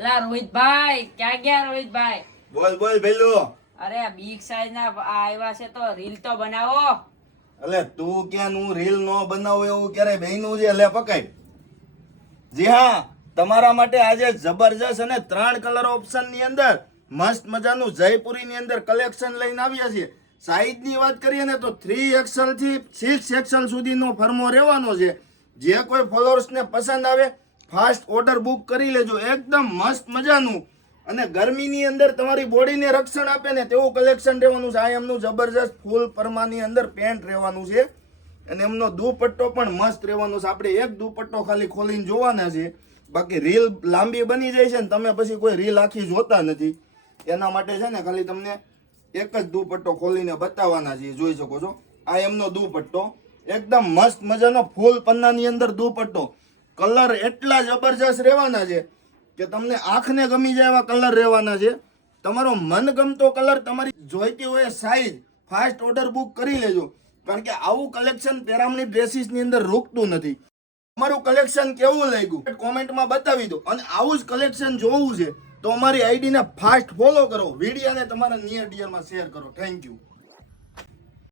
અલા રોહિતભાઈ, ક્યાં ગયા રોહિતભાઈ? બોલ બોલ ભેલું. અરે બિગ સાઈઝ ના આવ્યા છે તો રીલ તો બનાવો. એટલે તું ક્યાં હું રીલ નો બનાવું એવું ક્યારે બહેનું છે લે પકડ. જી હા, તમારા માટે આજે જબરજસ્ત અને 3 કલર ઓપ્શન ની અંદર મસ્ત મજાનું જયપુરી ની અંદર કલેક્શન લઈને આવ્યા છીએ. સાઈઝ ની વાત કરીએ ને તો 3XL થી 6XL સુધીનો ફરમો રહેવાનો છે. જે કોઈ ફોલોઅર્સ ને પસંદ આવે ફાસ્ટ ઓર્ડર બુક કરી લેજો. એકદમ મસ્ત મજાનું અને ગરમીની અંદર તમારી બોડીને રક્ષણ આપે ને તેવું કલેક્શન રહેવાનું છે. આ એમનું જબરજસ્ત ફૂલ પરમાની અંદર પેન્ટ રહેવાનું છે અને એમનો દુપટ્ટો પણ મસ્ત રહેવાનો છે. આપણે એક દુપટ્ટો ખાલી ખોલીને જોવાના છે, બાકી રીલ લાંબી બની જાય છે ને તમે પછી કોઈ રીલ આખી જોતા નથી. એના માટે છે ને ખાલી તમને એક જ દુપટ્ટો ખોલીને બતાવવાના છે. જોઈ શકો છો આ એમનો દુપટ્ટો એકદમ મસ્ત મજાનો ફૂલ પન્નાની અંદર દુપટ્ટો. કલર એટલા જબરજસ્ત રહેવાના છે કે તમને આંખને ગમી જાય એવા કલર રહેવાના છે. તમારો મનગમતો કલર તમારી જોઈતી હોય સાઈઝ ફાસ્ટ ઓર્ડર બુક કરી લેજો, કારણ કે આવું કલેક્શન પેરામની ડ્રેસીસની અંદર રૂકતું નથી. તમારું કલેક્શન કેવું લાગ્યું કોમેન્ટમાં બતાવી દો. અને આવું જ કલેક્શન જોવું છે તો અમારી આઈડીને ફાસ્ટ ફોલો કરો, વિડીયોને તમારા નિયર ડિયરમાં શેર કરો. Thank you.